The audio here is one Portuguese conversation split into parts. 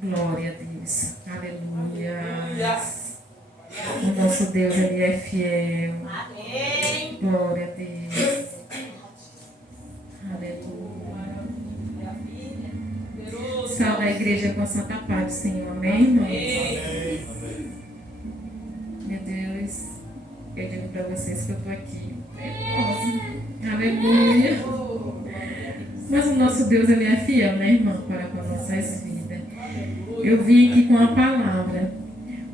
Glória a Deus. Aleluia. O nosso Deus, Ele é fiel. Amém. Glória a Deus. Aleluia. Salve a igreja com a santa paz do Senhor. Amém, irmãos? Meu Deus, eu digo para vocês que eu estou aqui nervosa. Aleluia. Mas o nosso Deus, Ele é fiel, né, irmão? Para com as nossas vidas. Eu vim aqui com a palavra,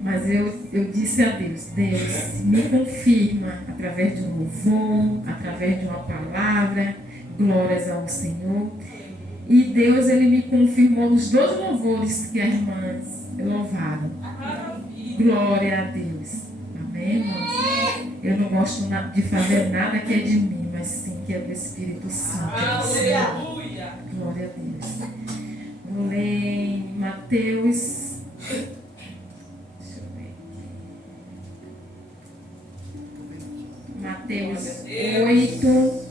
mas eu disse a Deus, Deus, me confirma através de um louvor, através de uma palavra, glórias ao Senhor. E Deus, Ele me confirmou nos 2 louvores que as irmãs louvaram. Glória a Deus. Amém, irmãos? Eu não gosto de fazer nada que é de mim, mas sim que é do Espírito Santo. Aleluia. Glória a Deus. Vou ler em Mateus. Deixa eu ver aqui. Mateus 8.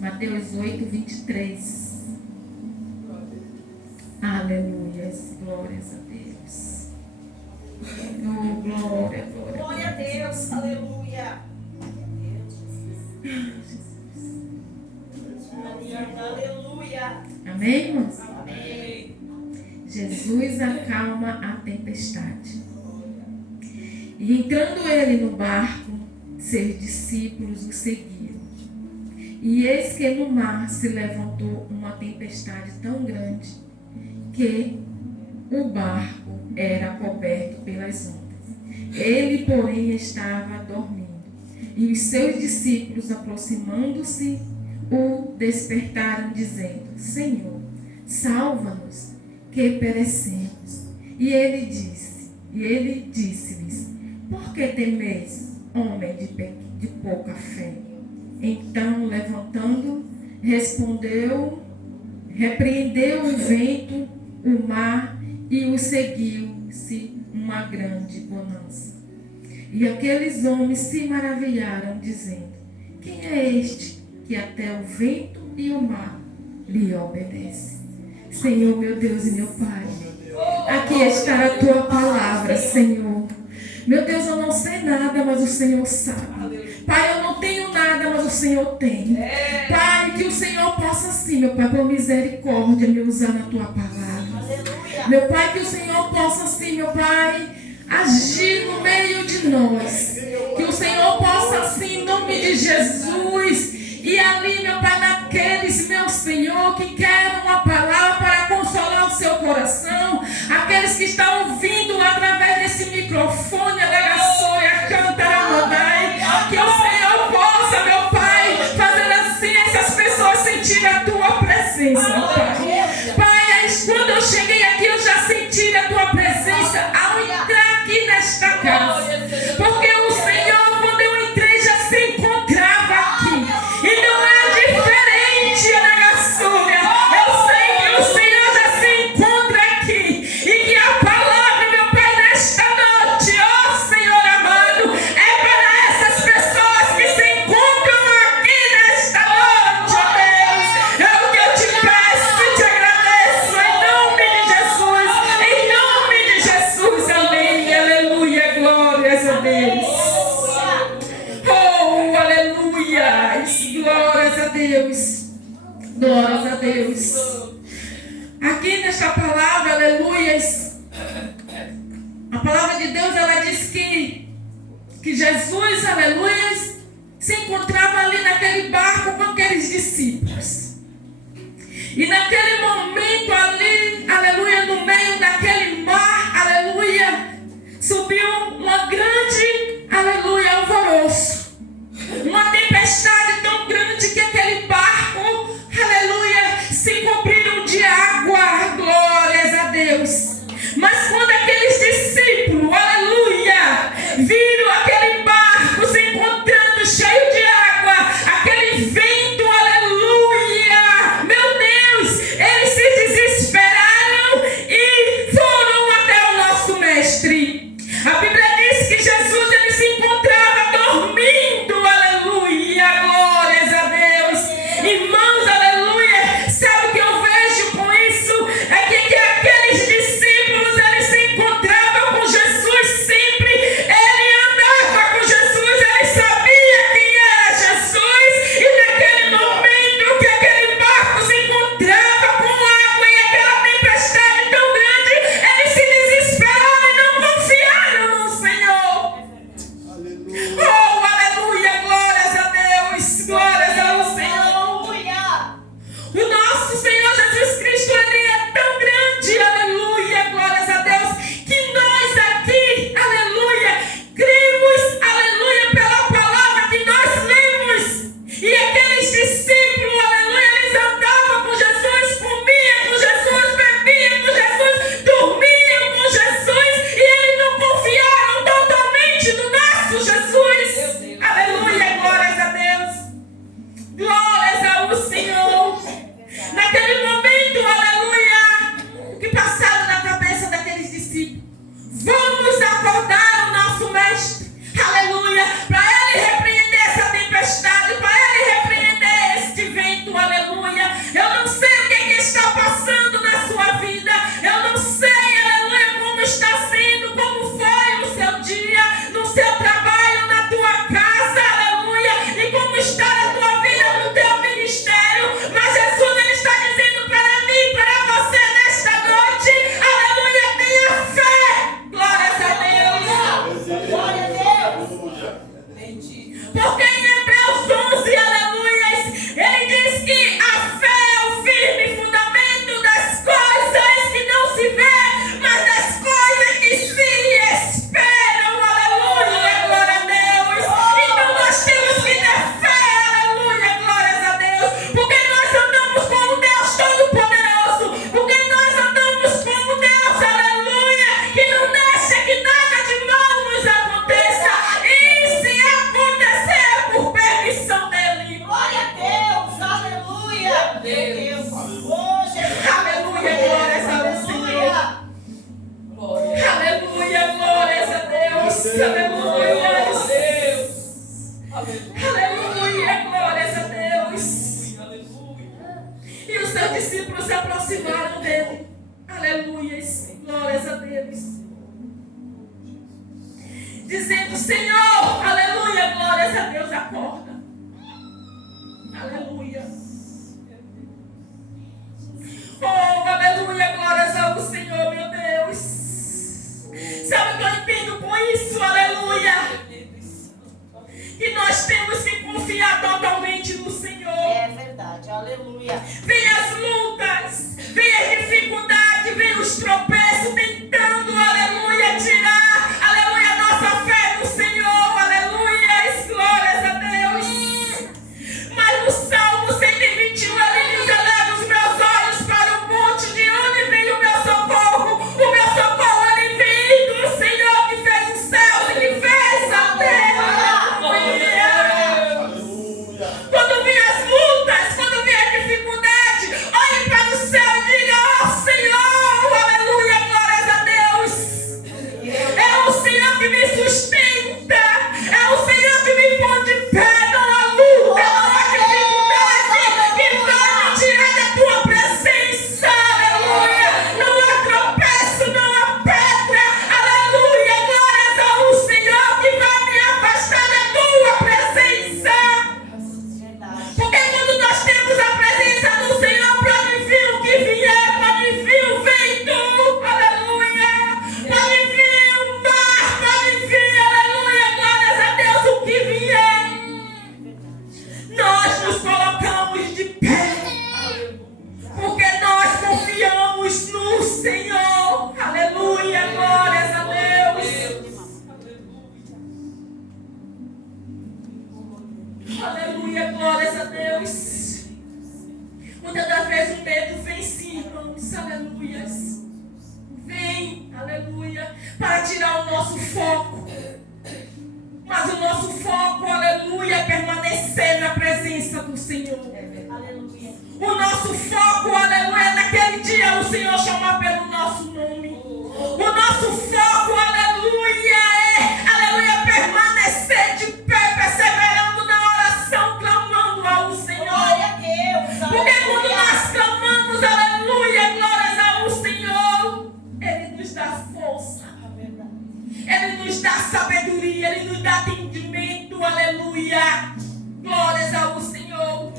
Mateus 8, 23. Aleluia. Glórias a Deus. Oh, glória, glória. Glória a Deus. Aleluia. Aleluia. Amém, irmãos? Amém. Jesus acalma a tempestade. E entrando ele no barco, seus discípulos o seguiram. E eis que no mar se levantou uma tempestade tão grande que o barco era coberto pelas ondas. Ele, porém, estava dormindo. E os seus discípulos, aproximando-se, o despertaram, dizendo: Senhor, salva-nos, que perecemos. E ele disse-lhes: Por que temeis, homem de pouca fé? Então, levantando, repreendeu o vento, o mar, e o seguiu-se uma grande bonança. E aqueles homens se maravilharam, dizendo: Quem é este que até o vento e o mar lhe obedecem? Senhor, meu Deus e meu Pai, aqui está a tua palavra, Senhor. Meu Deus, eu não sei nada, mas o Senhor sabe. Pai, eu não tenho nada, mas o Senhor tem. Pai, que o Senhor possa sim, meu Pai, por misericórdia, me usar na tua palavra. Meu Pai, que o Senhor possa sim, meu Pai, agir no meio de nós. Que o Senhor possa sim, em nome de Jesus, e ali, meu Pai, naqueles, meu Senhor, que querem uma palavra para consolar o seu coração, aqueles que estão ouvindo através desse microfone, que o Senhor possa, meu Pai, fazer assim essas pessoas sentirem a tua presença, Pai. Pai, quando eu cheguei aqui, eu já senti a tua presença ao entrar aqui nesta casa. Porque o Senhor, quando eu entrei, já se encontrava aqui. E não é diferente, Anagasúria. Eu sei que o Senhor já se encontra aqui. E que a palavra, meu Pai, nesta noite, ó Senhor amado, é para essas pessoas que se encontram aqui nesta noite, ó Deus. É o que eu te peço e te agradeço em nome de Jesus. Em nome de Jesus, amém. Aleluia, glórias a Deus. Oh, aleluia. Glórias a Deus. Glórias a Deus. Aqui nesta palavra, aleluias, a palavra de Deus, ela diz que Jesus, aleluias, se encontrava ali naquele barco com aqueles discípulos. E naquele momento ali, aleluia, no meio daquele mar, aleluia, subiu uma grande, aleluia, alvoroço. Uma tempestade tão grande que aquele barco, aleluia, se cobriram de água, glórias a Deus. Mas quando aqueles discípulos, aleluia, viram aquele barco se encontrando cheio de água, aquele vento, aleluia, meu Deus, eles se desesperaram e foram até o nosso mestre. A Bíblia diz que Jesus, ele se encontrava dormindo. discípulos se aproximaram dele. Aleluia, glórias a Deus. Dizendo: Senhor, aleluia, glórias a Deus, acorda. Aleluia. Oh, aleluia, glórias ao Senhor, meu Deus. Sabe o que eu entendo com isso? Aleluia. Que nós temos que confiar totalmente no Senhor. É verdade, aleluia. Vem as lutas, vem as dificuldades, vem os tropeços tentando, aleluia, tirar, aleluia, nossa fé no Senhor, aleluia, glórias a Deus. Mas no Salmo 121 ele diz: eleva os meus olhos para o monte, de onde vem o meu socorro? O meu socorro ele vem do Senhor que fez os céus e que fez a terra. Quando vem as lutas, quando vem a dificuldade, olhe para o céu e diga: ó Senhor, aleluia, glórias a Deus. É o Senhor que me sustenta, é o Senhor que me põe de pé, não há luta, não há dificuldade que vai me tirar da tua presença, aleluia. Não há tropeço, não há pedra, aleluia, glórias ao Senhor que vai me afastar da tua presença. Porque quando nós temos a presença do Senhor, pode vir o que vier, pode vir o vento, aleluia, pode vir o mar, pode vir, aleluia, glórias a Deus, o que vier, nós nos colocamos de pé, porque nós confiamos no Senhor, aleluia, glórias a Deus. Aleluia, glórias a Deus. Muitas das vezes o medo vem sim, irmãos, aleluia. Vem, aleluia, para tirar o nosso foco. Mas o nosso foco, aleluia, é permanecer na presença do Senhor. Aleluia. O nosso foco, aleluia, naquele dia o Senhor chamar pelo nosso nome. O nosso foco, aleluia, é, aleluia, permanecer de pé, perseverando na oração, clamando ao Senhor. Glória a Deus. Porque quando Aleluia. nós clamamos, aleluia, glórias ao Senhor, Ele nos dá força, Ele nos dá sabedoria, Ele nos dá entendimento, aleluia, glórias ao Senhor.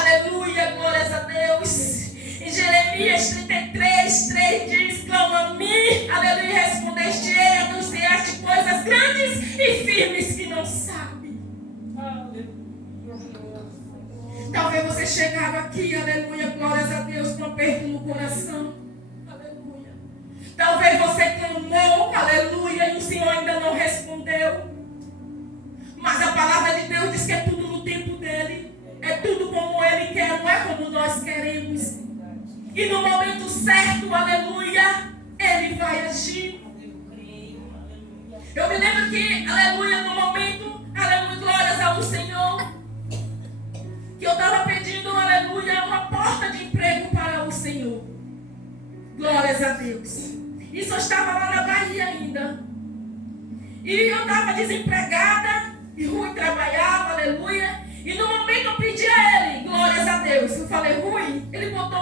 Aleluia, glórias a Deus. Em Jeremias 33:3 diz: clama a mim, aleluia, respondeste-ei, anunciaste coisas grandes e firmes que não sabe. Talvez você chegava aqui, aleluia, glórias a Deus, com um aperto no coração, aleluia. Talvez você clamou, aleluia, e o Senhor ainda não respondeu. Mas a palavra de Deus diz que é tudo no tempo dele. É tudo como Ele quer, não é como nós queremos. E no momento certo, aleluia, Ele vai agir. Eu me lembro que, aleluia, no momento, aleluia, glórias ao Senhor, que eu estava pedindo, aleluia, uma porta de emprego para o Senhor. Glórias a Deus. Isso eu estava lá na Bahia ainda. E eu estava desempregada, e Rui trabalhava, aleluia. E no momento eu pedi a ele, glórias a Deus. Eu falei: Rui, ele botou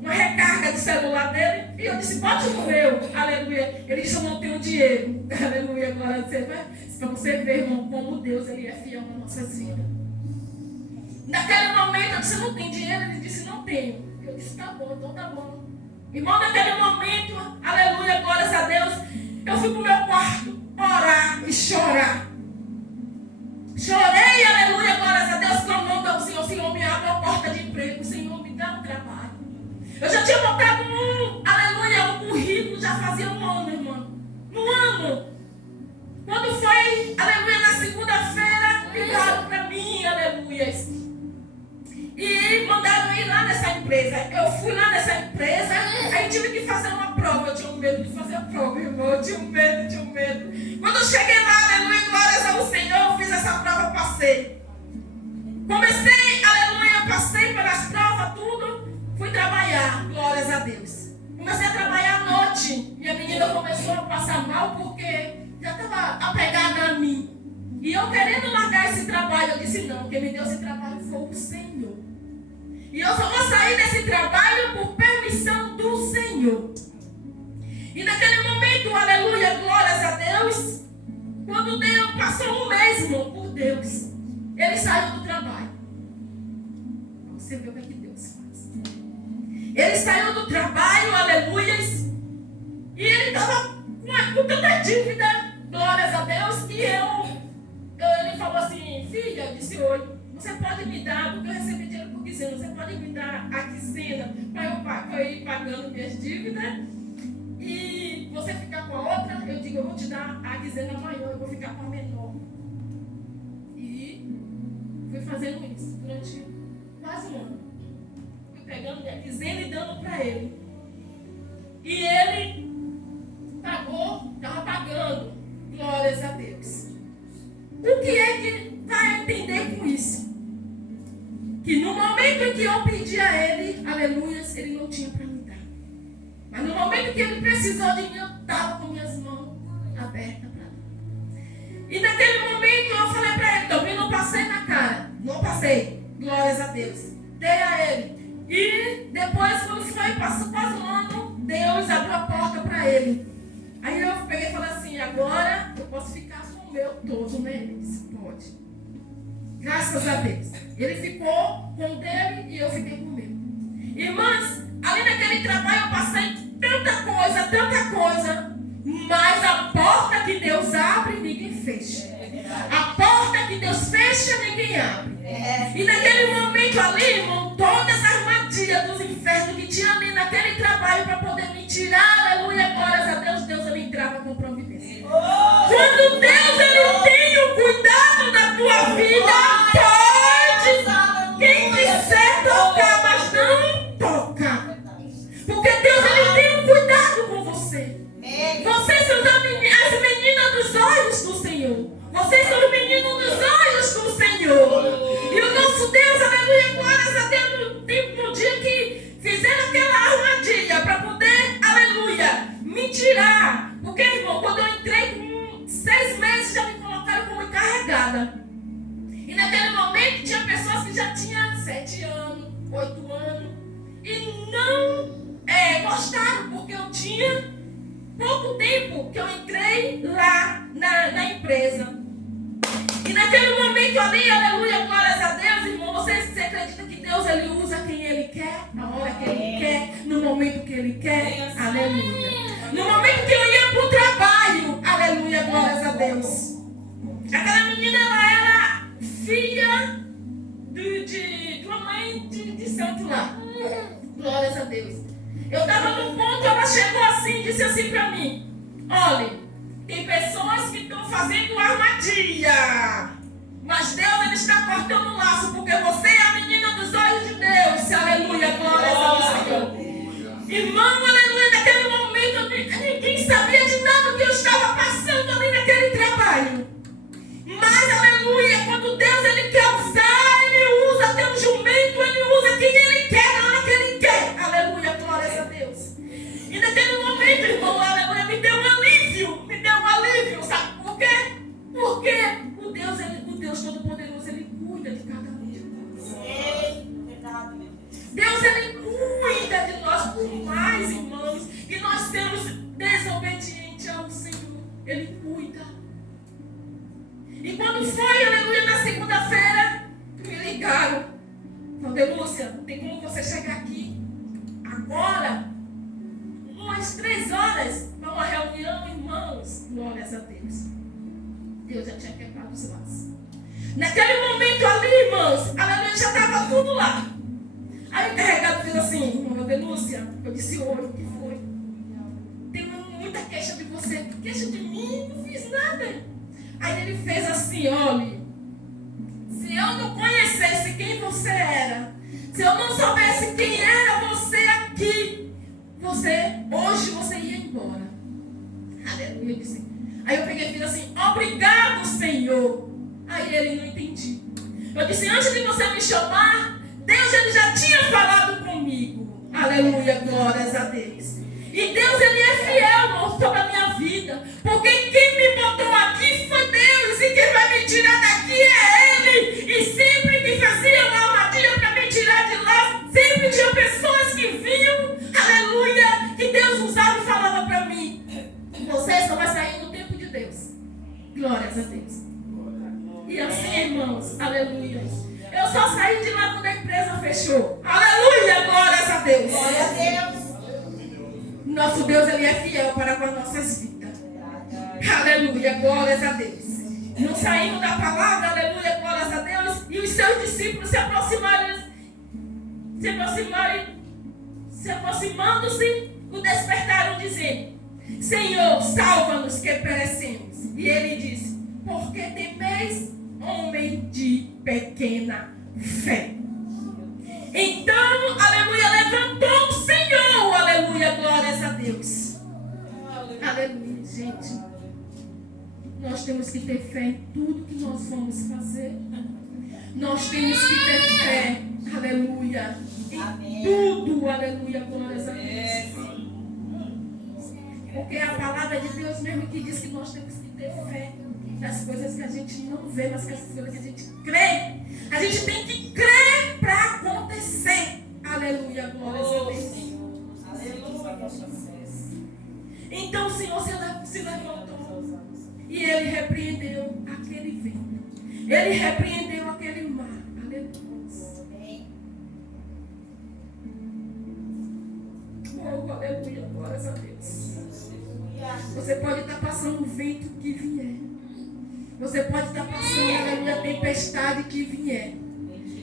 uma recarga do celular dele. E eu disse: bote no meu, aleluia. Ele disse: eu não tenho dinheiro, aleluia. Glória a Deus. Para você ver, irmão, como Deus ele é fiel nas nossas vidas. Naquele momento eu disse: não tem dinheiro? Ele disse: não tenho. Eu disse: tá bom, então tá bom. Irmão, naquele momento, aleluia, glórias a Deus, eu fui para o meu quarto orar e chorar. Chorei, aleluia, glórias a Deus, clamando ao Senhor: Senhor, me abre a porta de emprego, Senhor, me dá um trabalho. Eu já tinha botado aleluia, um currículo, já fazia um ano, irmão. Um ano. Quando foi, aleluia, na segunda-feira, ligaram para mim, aleluia. E mandaram ir lá nessa empresa. Eu fui lá nessa empresa, aí tive que fazer uma prova. Eu tinha medo de fazer a prova, irmão. Eu tinha medo. Quando eu cheguei lá, aleluia, glórias ao Senhor, eu fiz essa prova, passei. Comecei, aleluia, passei pelas provas, tudo. Fui trabalhar, glórias a Deus. Comecei a trabalhar à noite. Minha menina começou a passar mal porque já estava apegada a mim. E eu querendo largar esse trabalho, eu disse não, quem me deu esse trabalho foi o Senhor. E eu só vou sair desse trabalho por permissão do Senhor. E naquele momento, aleluia, glórias a Deus, quando Deus passou um mês, irmão, por Deus, ele saiu do trabalho. Você vê o que Deus faz. Ele saiu do trabalho, aleluia, e ele estava com tanta dívida, glórias a Deus, que ele falou assim, filha, eu disse, oi, você pode me dar, porque eu recebi dinheiro por quinzena, você pode me dar a quinzena para eu ir pagando minhas dívidas e você ficar com a outra? Eu digo, eu vou te dar a quinzena maior, eu vou ficar com a menor. E fui fazendo isso durante quase um ano. Fui pegando minha quinzena e dando para ele. E ele pagou, estava pagando, glórias a Deus. O que é que vai entender com isso? Que no momento em que eu pedi a ele, aleluia, ele não tinha para me dar. Mas no momento que ele precisou de mim, eu estava com minhas mãos abertas para ele. E naquele momento eu falei para ele, também não passei na cara. Não passei, glórias a Deus. Dei a ele. E depois, quando foi, passou quase um ano, Deus abriu a porta para ele. Aí eu peguei e falei assim, agora eu posso ficar com o meu todo, né? Ele disse, pode. Graças a Deus. Ele ficou com o dele e eu fiquei com o meu. Irmãs, ali naquele trabalho eu passei tanta coisa, mas a porta que Deus abre, ninguém fecha. A porta que Deus fecha, ninguém abre. E naquele momento ali, irmão, todas as armadilhas dos infernos que tinha ali naquele trabalho para poder me tirar, aleluia, glórias a Deus, Deus ele entrava com providência. Quando Deus ele tem o cuidado da tua vida, pode, quem quiser tocar, mas não toca. Porque Deus ele tem um cuidado com você. Vocês são as meninas dos olhos do Senhor. Vocês são os meninos dos olhos do Senhor. E o nosso Deus, aleluia, glórias a Deus, no dia que fizeram aquela armadilha para poder, aleluia, me tirar. Porque, irmão, quando eu entrei com 6 meses, já me colocaram como encarregada. E naquele momento tinha pessoas que já tinham 7 anos, 8 anos. E não gostaram, porque eu tinha pouco tempo que eu entrei lá na empresa. E naquele momento ali, aleluia, glórias a Deus, irmão, você acredita que Deus ele usa quem ele quer, na hora que ele quer, no momento que ele quer, aleluia. No momento que eu ia para o trabalho, aleluia, glórias a Deus. Aquela menina, ela era filha de uma mãe de santo lá, glórias a Deus. Eu estava no ponto, ela chegou assim e disse assim para mim, olha, tem pessoas que estão fazendo armadilha, mas Deus ele está cortando o laço, porque você é a menina dos olhos de Deus, aleluia, glórias ao Senhor. Irmão, aleluia, naquele momento ninguém sabia de nada que eu estava passando ali naquele trabalho. Mas, aleluia, quando Deus ele quer usar, ele usa até um jumento, ele usa quem ele quer, na hora que ele quer, aleluia, glórias a Deus. E naquele momento, irmão, aleluia, me deu um alívio, sabe por quê? Porque o Deus Todo-Poderoso, ele cuida de cada um de nós. Deus, ele cuida de nós, por mais, irmãos, que nós sermos desobedientes ao Senhor, ele cuida. E quando foi, aleluia, na segunda-feira, me ligaram. Falei, Lúcia, tem como você chegar aqui agora, umas 3 horas, para uma reunião, irmãos? Glórias a Deus. Deus já tinha quebrado os laços. Naquele momento ali, irmãos, aleluia, já estava tudo lá. Aí o encarregado fez assim, irmã Lúcia, eu disse, oi, o que foi? Tenho muita queixa de você. Queixa de mim? Não fiz nada. Aí ele fez assim, olha, se eu não conhecesse quem você era, se eu não soubesse quem era você aqui, hoje você ia embora. Aleluia, eu disse. Aí eu peguei e fiz assim, obrigado, Senhor. Aí ele não entendi. Eu disse, antes de você me chamar, Deus ele já tinha falado comigo. Aleluia, glórias a Deus. E Deus ele é fiel, irmão, sobre a minha vida. Porque quem me botou aqui foi Deus. E quem vai me tirar saí de lá quando a empresa fechou. Aleluia, glórias a Deus. Glória a Deus. Nosso Deus, Ele é fiel para com as nossas vidas. Aleluia, glórias a Deus. Não saímos da palavra, aleluia, glórias a Deus. E os seus discípulos se aproximando-se, o despertaram dizendo: Senhor, salva-nos que perecemos. E ele disse: por que temeis, homem de pequena fé? Então, aleluia, levantou o Senhor, aleluia, glórias a Deus. Aleluia, gente. Nós temos que ter fé em tudo que nós vamos fazer. Nós temos que ter fé, aleluia, em tudo, aleluia, glórias a Deus. Porque é a palavra de Deus mesmo que diz que nós temos que ter fé nas coisas que a gente não vê, mas nas coisas que a gente crê. A gente tem que crer para acontecer. Aleluia, glórias a Deus. Então o Senhor se levantou e Ele repreendeu aquele vento. Ele repreendeu aquele mar. Aleluia. Oh, aleluia, glórias a Deus. Você pode estar passando o vento que vier. Você pode estar passando a tempestade que vier.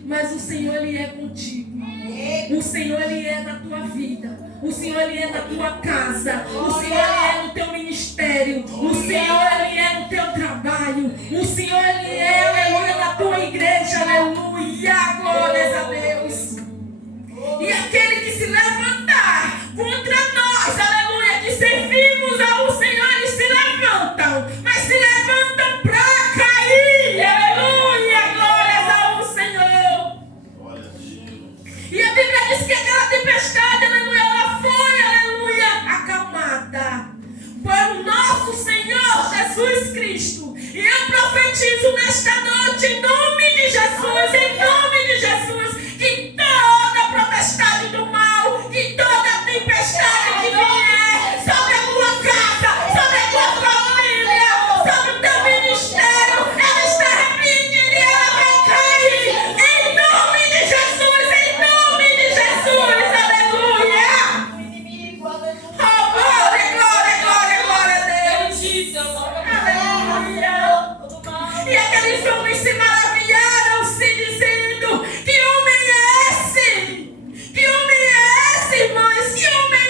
Mas o Senhor, Ele é contigo. O Senhor, Ele é na tua vida. O Senhor, Ele é na tua casa. O Senhor, Ele é no teu ministério. O Senhor, Ele é no teu trabalho. O Senhor, Ele é, aleluia, na tua igreja. Aleluia, glórias a Deus. E aquele que se levantar contra nós, aleluia, de servirmos ao Senhor, eles se levantam. Mas se levantam para cair. Aleluia, glórias ao Senhor. E a Bíblia diz que aquela tempestade, aleluia, ela foi, aleluia, acalmada por o nosso Senhor Jesus Cristo. E eu profetizo nesta noite, em nome de Jesus, que toda potestade do mal, que toda tempestade que vier sobre a tua casa, sobre a tua família, sobre o teu ministério, ela está repreendida e ela vai cair. Em nome de Jesus, aleluia. Oh, glória, glória, glória, glória a Deus. Aleluia. E aqueles homens se maravilharam, se dizendo: que homem é esse? Que homem é esse, irmãos? Que homem é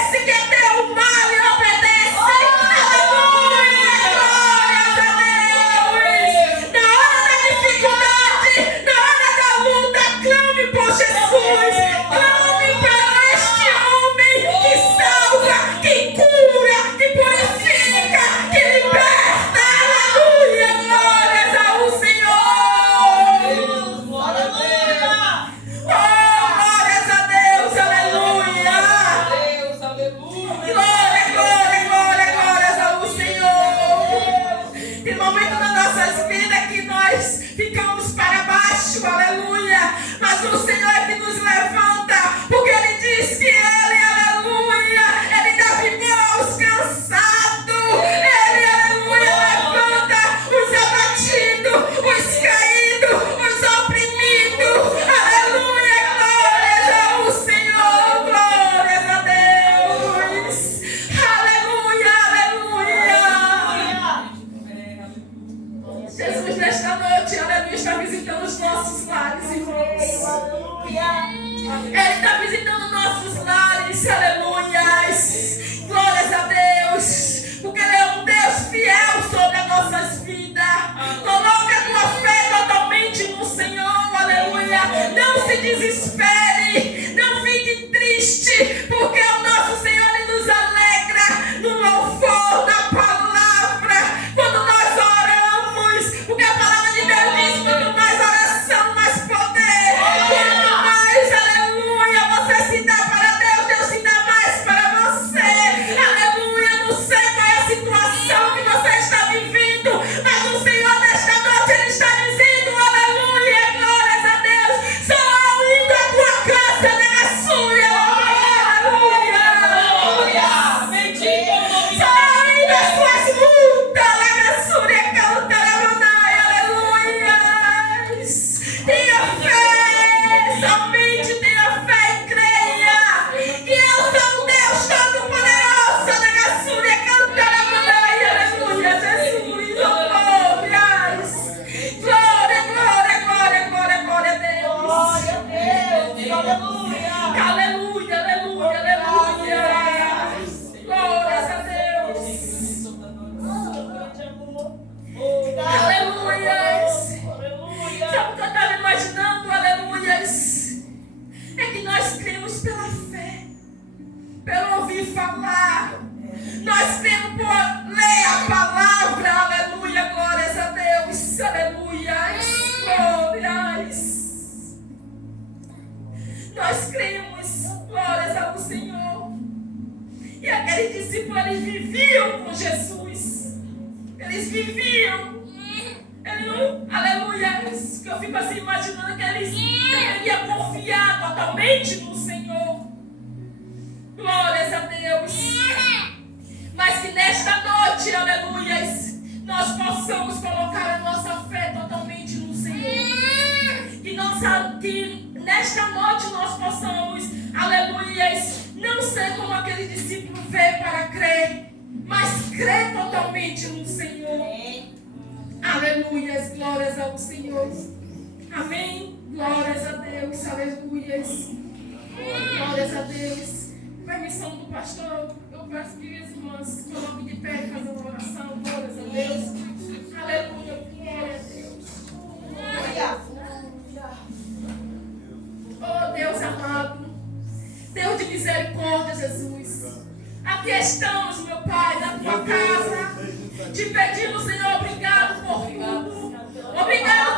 esse que até o mal lhe obedece? Aleluia, glórias a Deus. Na hora da dificuldade, na hora da luta, clame por Jesus. Clame para este homem que salva, que cura, que purifica, que liberta. Aleluia, glórias ao Senhor. Aleluia. Oh, glórias a Deus, aleluia. Glória, glória, glória, glórias ao Senhor. Tem momento nas nossas vidas que nós ficamos para baixo, aleluia. Mas o Senhor é que nos levanta, porque Ele diz que Ele, aleluia, Ele dá vigor aos cansados. Ele, aleluia, levanta os abatidos, os caídos, os oprimidos. Aleluia, glórias ao Senhor, glórias a Deus. Aleluia, aleluia. Jesus, nesta noite, aleluia, está visitando os nossos lares, irmãos. Ele está visitando nossos lares, aleluia. Glórias a Deus, porque Ele é um Deus fiel sobre as nossas vidas. Coloque a tua fé totalmente no Senhor, aleluia. Não se desespere, não fique triste, porque o nosso Senhor, Ele nos alegra no louvor da palavra. Quando nós oramos, porque a palavra de Deus diz: quanto mais oração, mais poder. Quanto mais, aleluia, você se dá para Deus, Deus se dá mais para você. Aleluia, não sei qual é a situação que você está vivendo, mas o Senhor nesta noite, Ele está dizendo, aleluia, glórias a Deus, só indo a tua Nós cremos, glórias ao Senhor. E aqueles discípulos, eles viviam com Jesus. Eles viviam. Aleluia. Que eu fico assim imaginando que eles deveriam confiar totalmente no Senhor. Glórias a Deus. Mas que nesta noite, aleluia, nós possamos colocar a nossa fé totalmente no Senhor. Que nesta noite nós possamos, aleluia, não ser como aquele discípulo veio para crer, mas crer totalmente no Senhor. Aleluia, glórias ao Senhor. Amém. Glórias a Deus, aleluia. Glórias a Deus. Permissão do pastor, eu peço que as irmãs coloquem de pé e façam uma oração. Glórias a Deus. Aleluia, glória a Deus. Oh Deus amado, Deus de misericórdia, Jesus. Aqui estamos, meu Pai, na tua casa, te pedindo, Senhor, obrigado por tudo. Obrigado